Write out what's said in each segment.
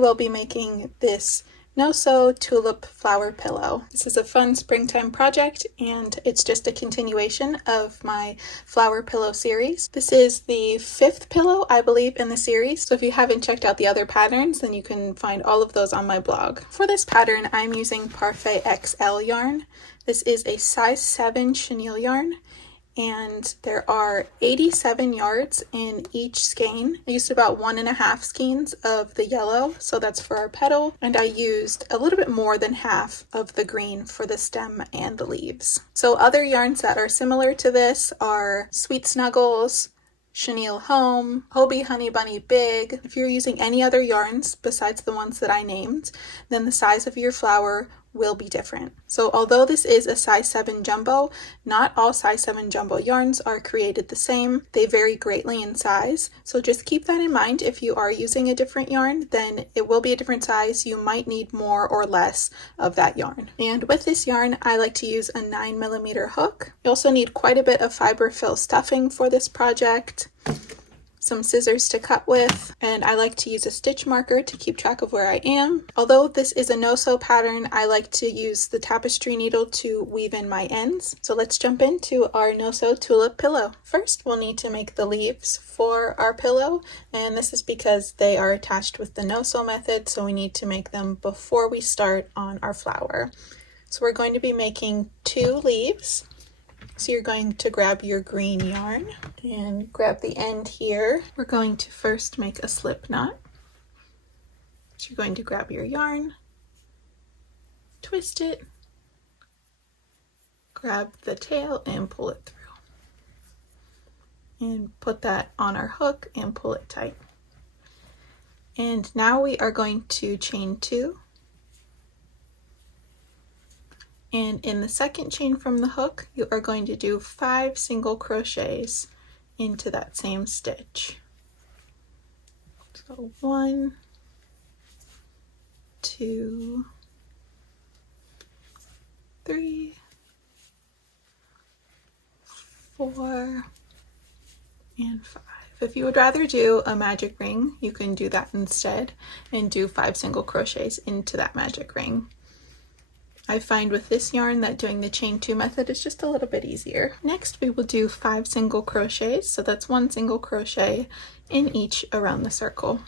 will be making this no-sew tulip flower pillow. This is a fun springtime project, and it's just a continuation of my flower pillow series. This is the 5th pillow, I believe, in the series, so if you haven't checked out the other patterns, then you can find all of those on my blog. For this pattern, I'm using Parfait XL yarn. This is a size 7 chenille yarn, and there are 87 yards in each skein. I used about 1.5 skeins of the yellow, so that's for our petal, and I used a little bit more than half of the green for the stem and the leaves. So other yarns that are similar to this are Sweet Snuggles, Chenille Home, Hobie Honey Bunny Big. If you're using any other yarns besides the ones that I named, then the size of your flower will be different. So although this is a size 7 jumbo, not all size 7 jumbo yarns are created the same. They vary greatly in size. So just keep that in mind. If you are using a different yarn, then it will be a different size. You might need more or less of that yarn. And with this yarn, I like to use a 9mm hook. You also need quite a bit of fiber fill stuffing for this project, some scissors to cut with, and I like to use a stitch marker to keep track of where I am. Although this is a no-sew pattern, I like to use the tapestry needle to weave in my ends. So let's jump into our no-sew tulip pillow. First, we'll need to make the leaves for our pillow, and this is because they are attached with the no-sew method, so we need to make them before we start on our flower. So we're going to be making 2 leaves. So you're going to grab your green yarn and grab the end here. We're going to first make a slip knot. So you're going to grab your yarn, twist it, grab the tail and pull it through. And put that on our hook and pull it tight. And now we are going to chain 2. And in the second chain from the hook, you are going to do 5 single crochets into that same stitch. So 1, 2, 3, 4, and 5. If you would rather do a magic ring, you can do that instead and do 5 single crochets into that magic ring. I find with this yarn that doing the chain 2 method is just a little bit easier. Next, we will do 5 single crochets, so that's 1 single crochet in each around the circle.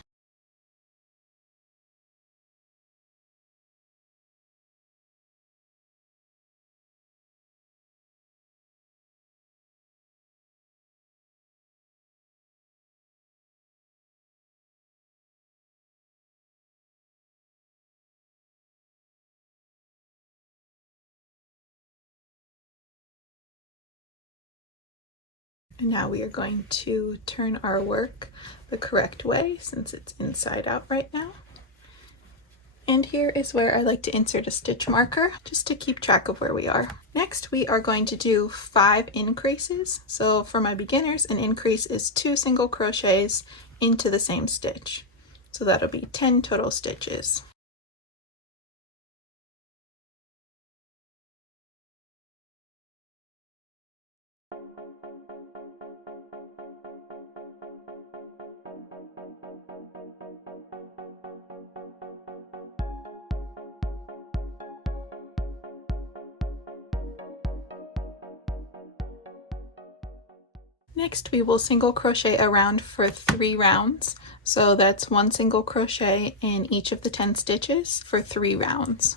And now we are going to turn our work the correct way since it's inside out right now. And here is where I like to insert a stitch marker just to keep track of where we are. Next, we are going to do 5 increases. So for my beginners, an increase is 2 single crochets into the same stitch. So that'll be 10 total stitches. Next, we will single crochet around for 3 rounds. So that's 1 single crochet in each of the 10 stitches for 3 rounds.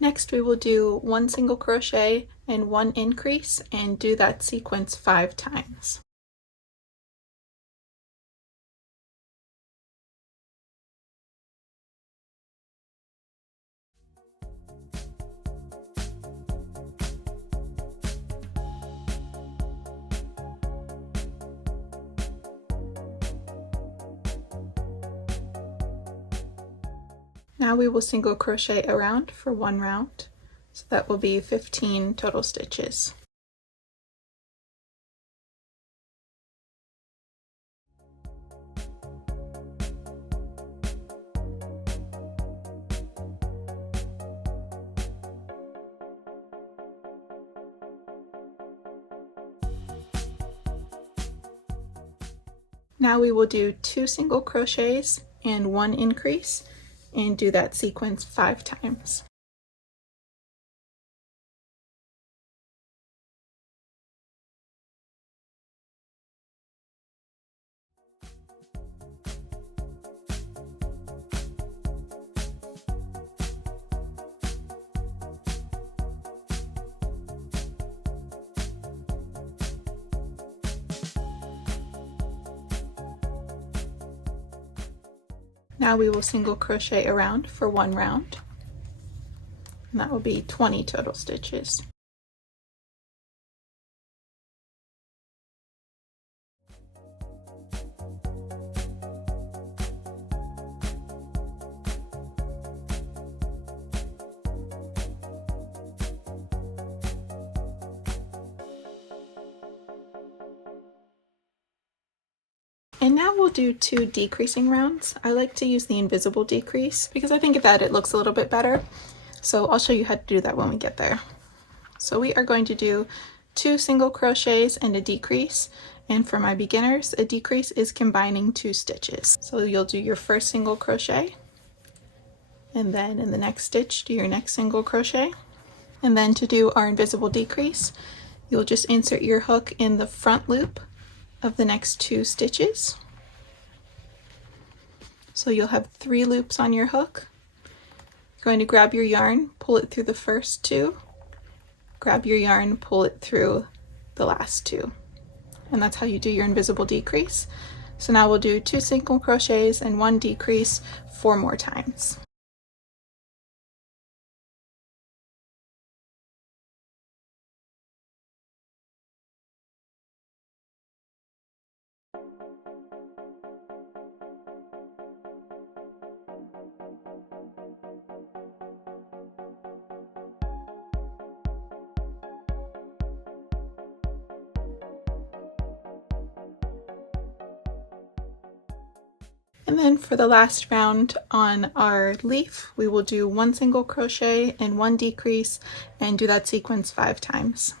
Next, we will do 1 single crochet and 1 increase and do that sequence 5 times. Now we will single crochet around for 1 round, so that will be 15 total stitches. Now we will do 2 single crochets and 1 increase and do that sequence 5 times. Now we will single crochet around for 1 round, and that will be 20 total stitches. And now we'll do 2 decreasing rounds. I like to use the invisible decrease because I think that it looks a little bit better. So I'll show you how to do that when we get there. So we are going to do 2 single crochets and a decrease. And for my beginners, a decrease is combining 2 stitches. So you'll do your first single crochet, and then in the next stitch, do your next single crochet. And then to do our invisible decrease, you'll just insert your hook in the front loop of the next 2 stitches. So you'll have 3 loops on your hook. You're going to grab your yarn, pull it through the first 2, grab your yarn, pull it through the last 2. And that's how you do your invisible decrease. So now we'll do 2 single crochets and 1 decrease 4 more times. And then for the last round on our leaf, we will do 1 single crochet and 1 decrease and do that sequence 5 times.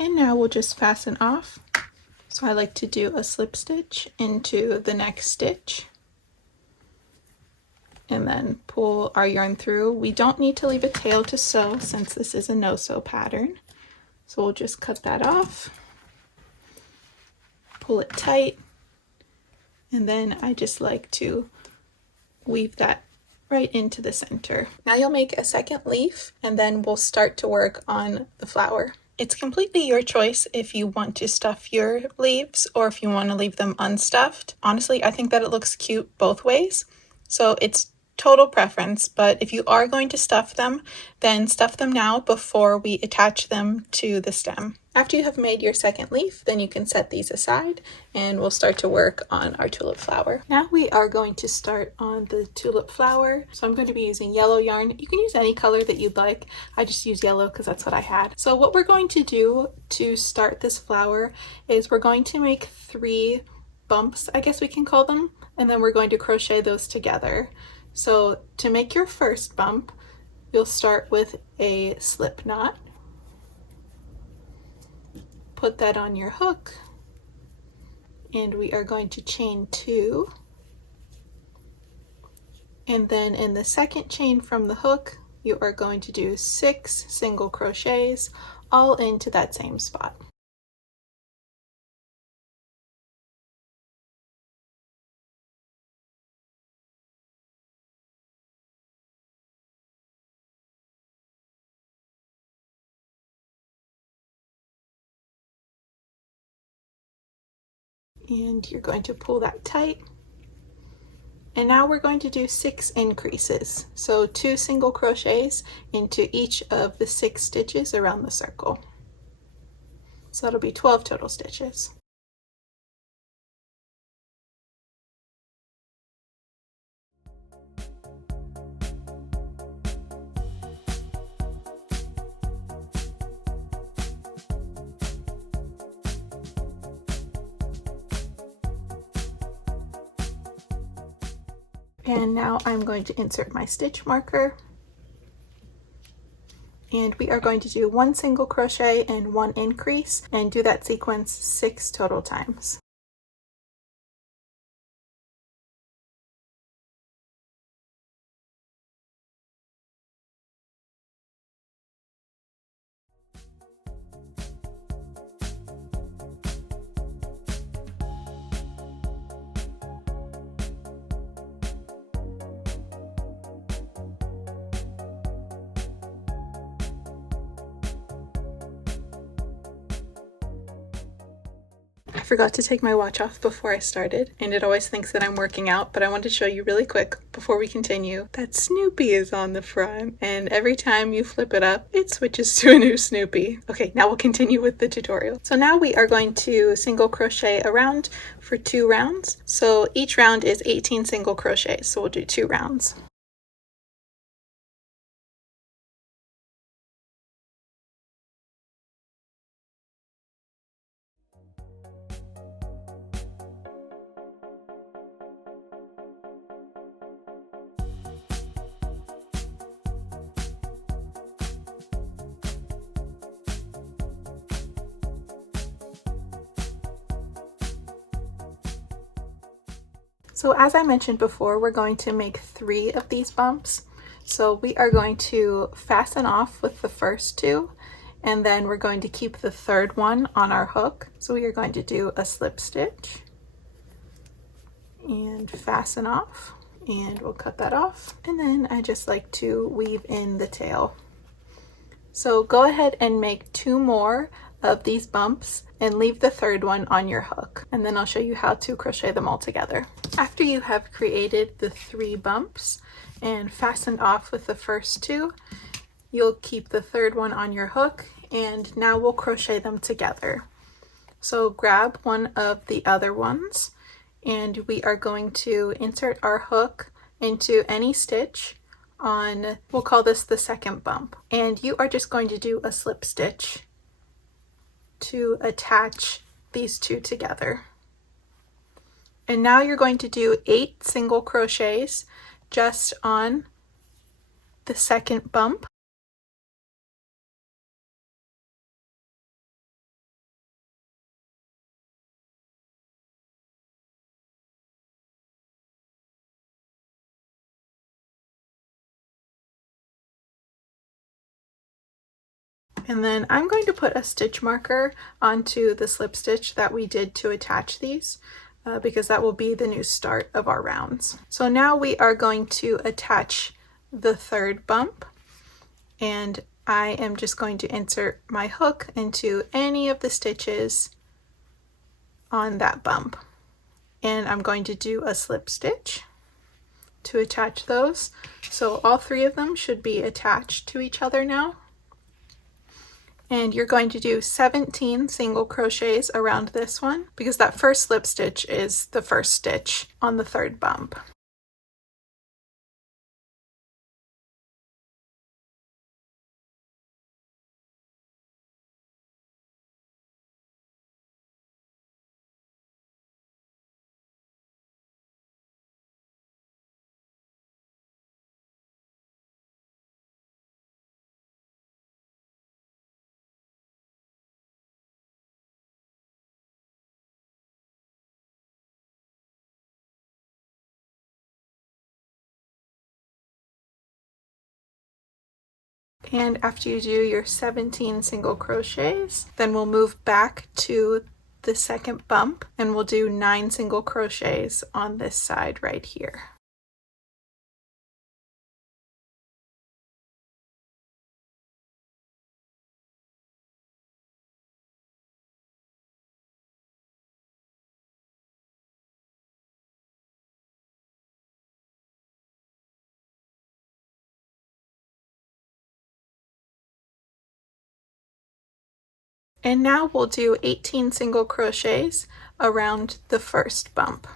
And now we'll just fasten off. So I like to do a slip stitch into the next stitch and then pull our yarn through. We don't need to leave a tail to sew since this is a no-sew pattern. So we'll just cut that off, pull it tight, and then I just like to weave that right into the center. Now you'll make a second leaf and then we'll start to work on the flower. It's completely your choice if you want to stuff your leaves or if you want to leave them unstuffed. Honestly, I think that it looks cute both ways. So it's total preference, but if you are going to stuff them, then stuff them now before we attach them to the stem. After you have made your second leaf, then you can set these aside and we'll start to work on our tulip flower. Now we are going to start on the tulip flower. So I'm going to be using yellow yarn. You can use any color that you'd like. I just use yellow because that's what I had. So what we're going to do to start this flower is we're going to make 3 bumps, I guess we can call them, and then we're going to crochet those together. So to make your first bump, you'll start with a slip knot. Put that on your hook, and we are going to chain 2. And then in the second chain from the hook, you are going to do 6 single crochets all into that same spot. And you're going to pull that tight. And now we're going to do 6 increases. So 2 single crochets into each of the 6 stitches around the circle. So that'll be 12 total stitches. And now I'm going to insert my stitch marker. And we are going to do 1 single crochet and 1 increase and do that sequence 6 total times. I forgot to take my watch off before I started, and it always thinks that I'm working out, but I want to show you really quick before we continue that Snoopy is on the front, and every time you flip it up, it switches to a new Snoopy. Okay, now we'll continue with the tutorial. So now we are going to single crochet around for 2 rounds. So each round is 18 single crochets, so we'll do 2 rounds. So as I mentioned before, we're going to make 3 of these bumps. So we are going to fasten off with the first 2, and then we're going to keep the third one on our hook. So we are going to do a slip stitch and fasten off, and we'll cut that off. And then I just like to weave in the tail. So go ahead and make 2 more of these bumps and leave the third one on your hook, and then I'll show you how to crochet them all together. After you have created the 3 bumps and fastened off with the first 2, you'll keep the third one on your hook, and now we'll crochet them together. So grab one of the other ones, and we are going to insert our hook into any stitch on, we'll call this the second bump, and you are just going to do a slip stitch to attach these 2 together. And now you're going to do 8 single crochets just on the second bump. And then I'm going to put a stitch marker onto the slip stitch that we did to attach these, because that will be the new start of our rounds. So now we are going to attach the third bump, and I am just going to insert my hook into any of the stitches on that bump. And I'm going to do a slip stitch to attach those. So all 3 of them should be attached to each other now. And you're going to do 17 single crochets around this one, because that first slip stitch is the first stitch on the third bump. And after you do your 17 single crochets, then we'll move back to the second bump, and we'll do 9 single crochets on this side right here. And now we'll do 18 single crochets around the first bump.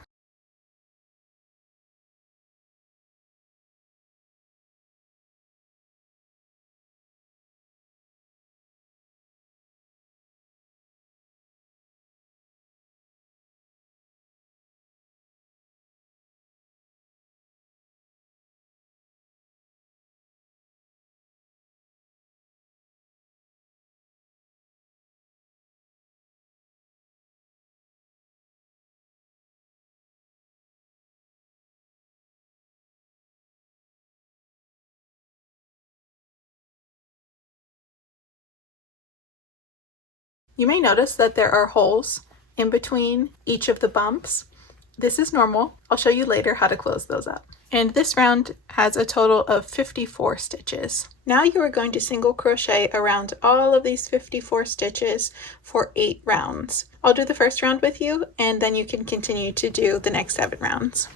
You may notice that there are holes in between each of the bumps. This is normal. I'll show you later how to close those up. And this round has a total of 54 stitches. Now you are going to single crochet around all of these 54 stitches for 8 rounds. I'll do the first round with you, and then you can continue to do the next 7 rounds.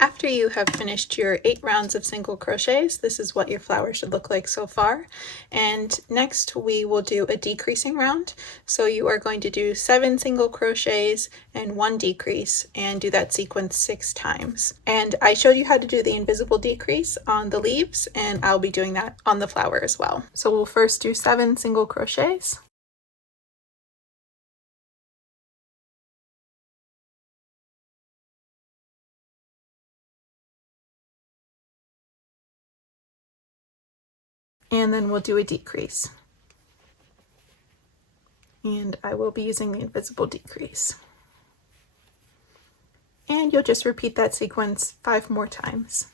After you have finished your 8 rounds of single crochets, this is what your flower should look like so far. And next we will do a decreasing round. So you are going to do 7 single crochets and 1 decrease, and do that sequence 6 times. And I showed you how to do the invisible decrease on the leaves, and I'll be doing that on the flower as well. So we'll first do 7 single crochets. And then we'll do a decrease. And I will be using the invisible decrease. And you'll just repeat that sequence 5 more times.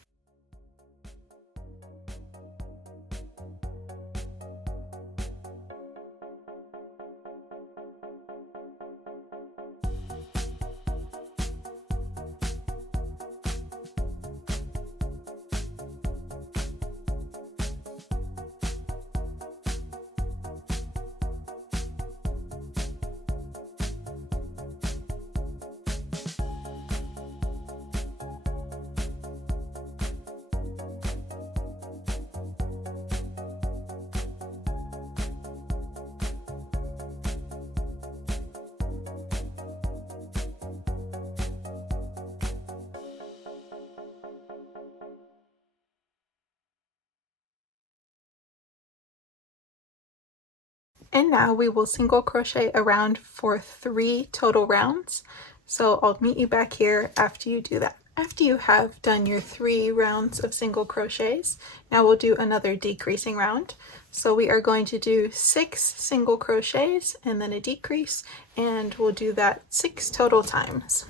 And now we will single crochet around for 3 total rounds. So I'll meet you back here after you do that. After you have done your 3 rounds of single crochets, now we'll do another decreasing round. So we are going to do 6 single crochets and then a decrease, and we'll do that 6 total times.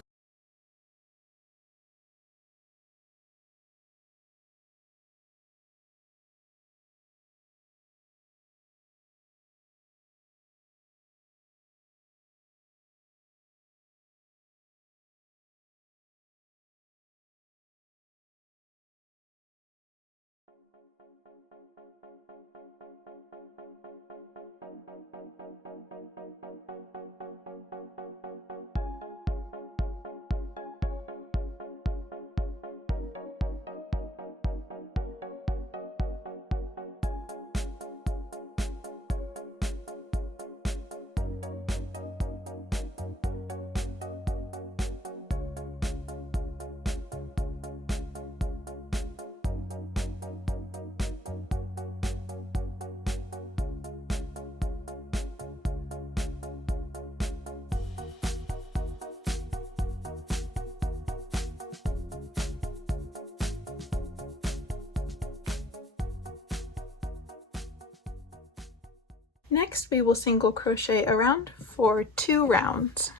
Next, we will single crochet around for 2 rounds.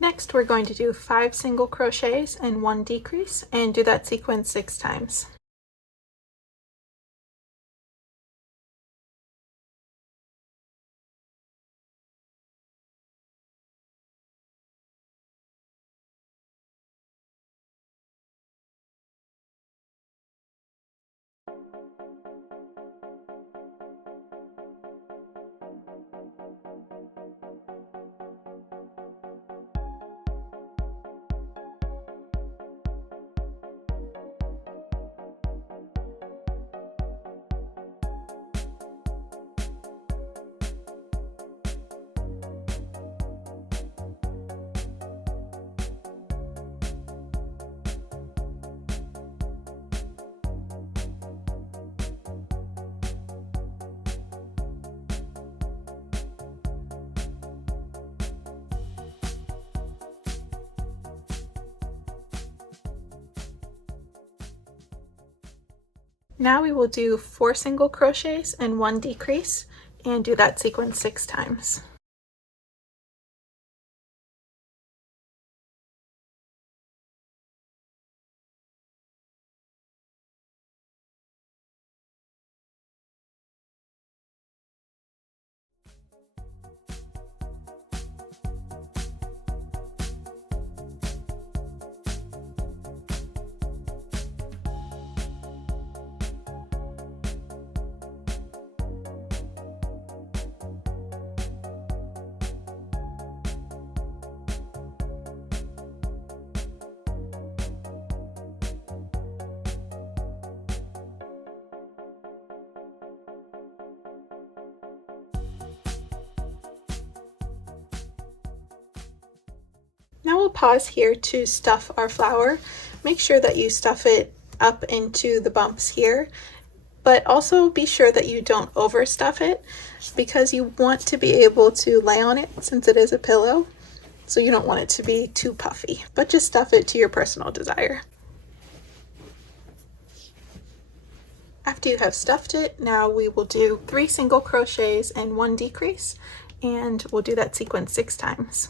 Next, we're going to do 5 single crochets and 1 decrease, and do that sequence 6 times. Now we will do 4 single crochets and 1 decrease, and do that sequence 6 times. Now we'll pause here to stuff our flower. Make sure that you stuff it up into the bumps here, but also be sure that you don't overstuff it because you want to be able to lay on it since it is a pillow. So you don't want it to be too puffy, but just stuff it to your personal desire. After you have stuffed it, now we will do 3 single crochets and 1 decrease, and we'll do that sequence 6 times.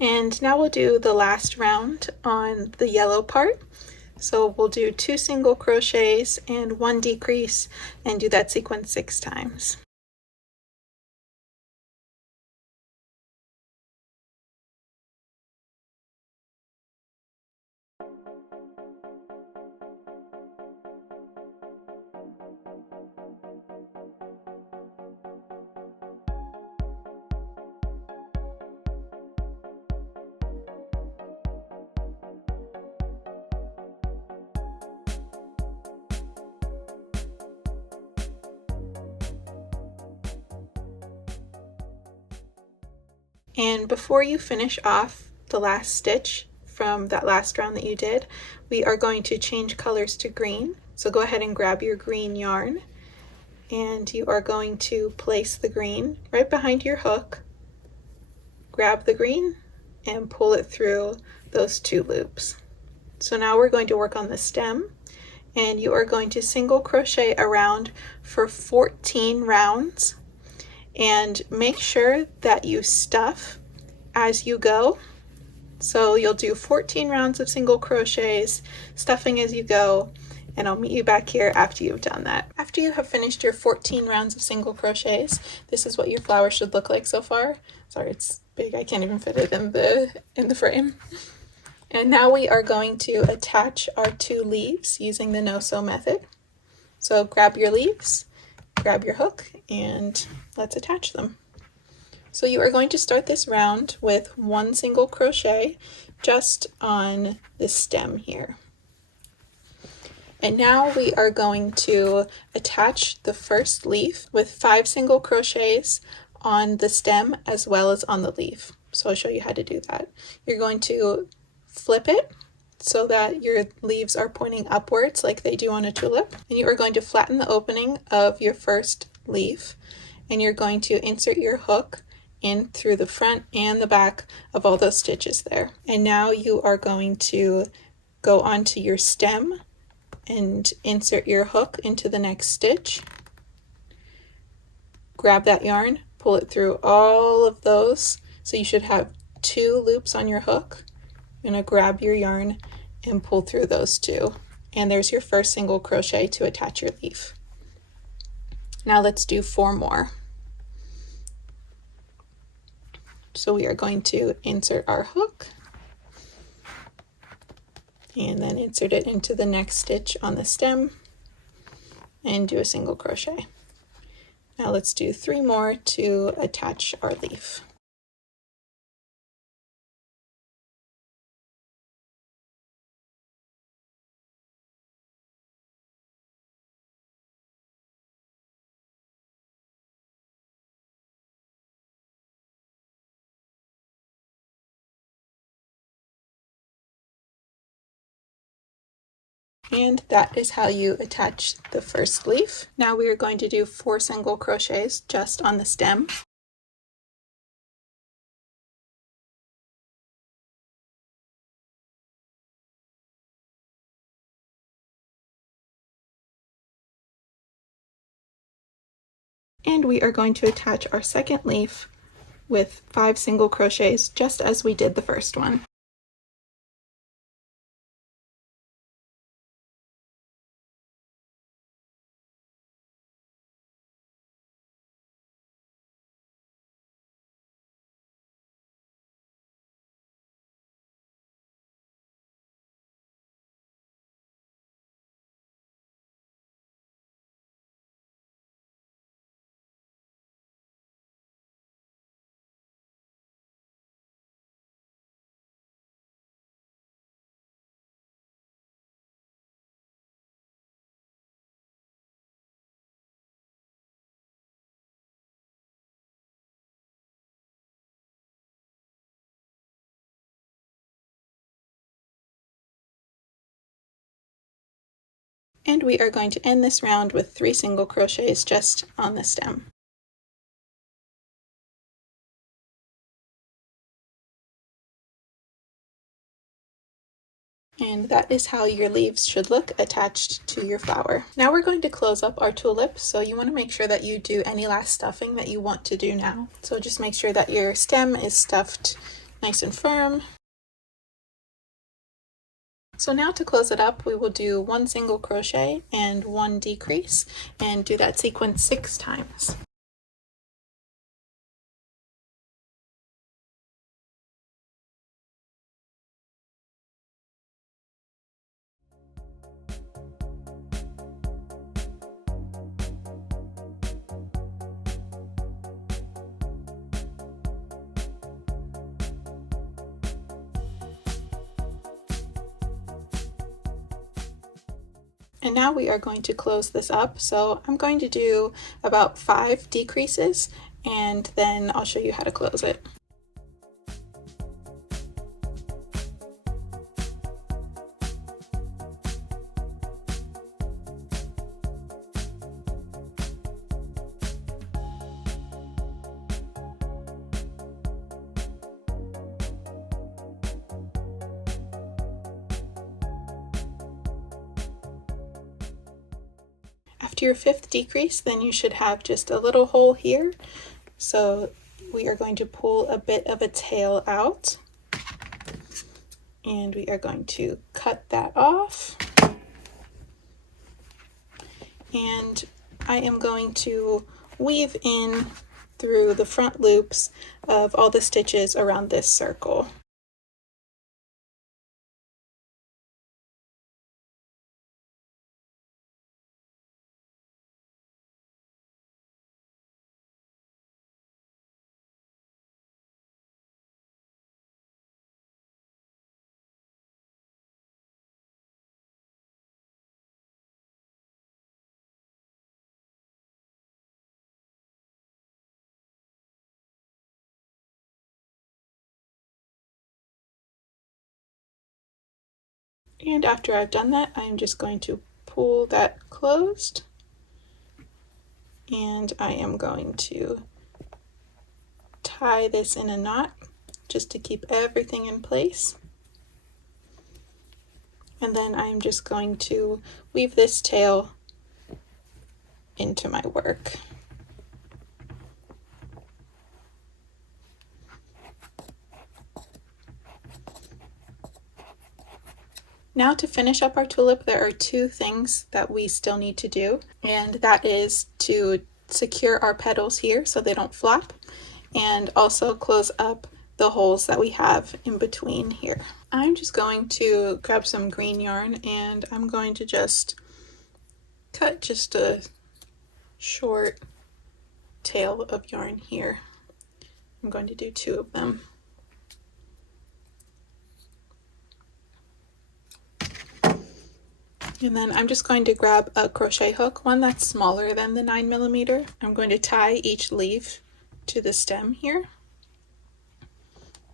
And now we'll do the last round on the yellow part. So we'll do 2 single crochets and 1 decrease, and do that sequence 6 times. And before you finish off the last stitch from that last round that you did, we are going to change colors to green. So go ahead and grab your green yarn, and you are going to place the green right behind your hook, grab the green, and pull it through those 2 loops. So now we're going to work on the stem, and you are going to single crochet around for 14 rounds, and make sure that you stuff as you go. So you'll do 14 rounds of single crochets, stuffing as you go, and I'll meet you back here after you've done that. After you have finished your 14 rounds of single crochets, this is what your flower should look like so far. Sorry, it's big, I can't even fit it in the frame. And now we are going to attach our 2 leaves using the no-sew method. So grab your leaves, grab your hook, and let's attach them. So you are going to start this round with 1 single crochet just on the stem here. And now we are going to attach the first leaf with 5 single crochets on the stem as well as on the leaf. So I'll show you how to do that. You're going to flip it so that your leaves are pointing upwards like they do on a tulip. And you are going to flatten the opening of your first leaf, and you're going to insert your hook in through the front and the back of all those stitches there. And now you are going to go onto your stem and insert your hook into the next stitch. Grab that yarn, pull it through all of those. So you should have 2 loops on your hook. You're going to grab your yarn and pull through those 2. And there's your first single crochet to attach your leaf. Now let's do 4 more. So we are going to insert our hook and then insert it into the next stitch on the stem and do a single crochet. Now let's do 3 more to attach our leaf. And that is how you attach the first leaf. Now we are going to do 4 single crochets just on the stem. And we are going to attach our second leaf with 5 single crochets just as we did the first one. And we are going to end this round with 3 single crochets just on the stem. And that is how your leaves should look attached to your flower. Now we're going to close up our tulip, so you want to make sure that you do any last stuffing that you want to do now. So just make sure that your stem is stuffed nice and firm. So now to close it up, we will do 1 single crochet and 1 decrease, and do that sequence 6 times. And now we are going to close this up. So I'm going to do about 5 decreases, and then I'll show you how to close it. After your 5th decrease, then you should have just a little hole here. So we are going to pull a bit of a tail out, and we are going to cut that off. And I am going to weave in through the front loops of all the stitches around this circle. And after I've done that, I'm just going to pull that closed, and I am going to tie this in a knot just to keep everything in place. And then I'm just going to weave this tail into my work. Now to finish up our tulip, there are 2 things that we still need to do, and that is to secure our petals here so they don't flop, and also close up the holes that we have in between here. I'm just going to grab some green yarn, and I'm going to just cut just a short tail of yarn here. I'm going to do 2 of them. And then I'm just going to grab a crochet hook, one that's smaller than the 9mm. I'm going to tie each leaf to the stem here.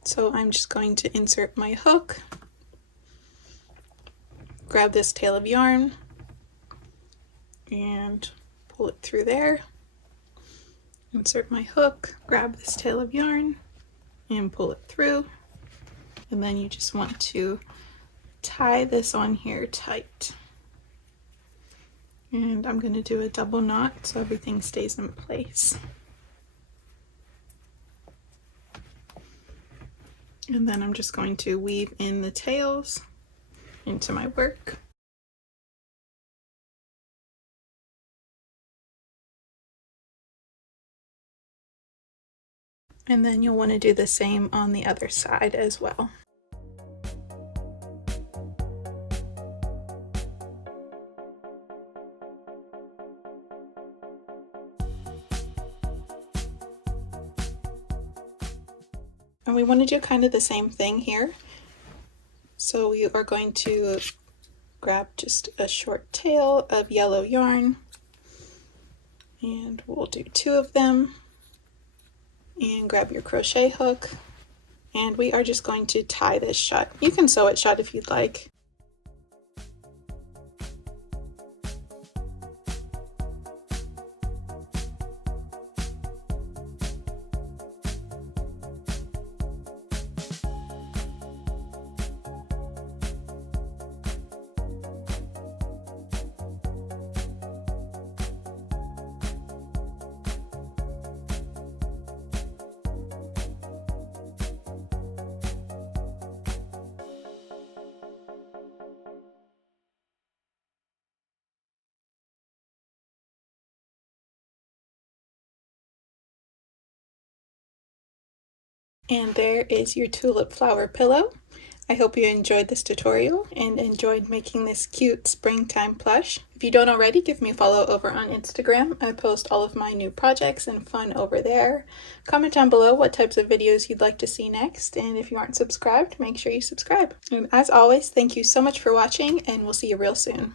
So I'm just going to insert my hook, grab this tail of yarn, and pull it through there. Insert my hook, grab this tail of yarn, and pull it through. And then you just want to tie this on here tight. And I'm going to do a double knot so everything stays in place. And then I'm just going to weave in the tails into my work. And then you'll want to do the same on the other side as well. And we want to do kind of the same thing here. So we are going to grab just a short tail of yellow yarn, and we'll do 2 of them, and grab your crochet hook, and we are just going to tie this shut. You can sew it shut if you'd like. And there is your tulip flower pillow. I hope you enjoyed this tutorial and enjoyed making this cute springtime plush. If you don't already, give me a follow over on Instagram. I post all of my new projects and fun over there. Comment down below what types of videos you'd like to see next, and if you aren't subscribed, make sure you subscribe. And as always, thank you so much for watching, and we'll see you real soon.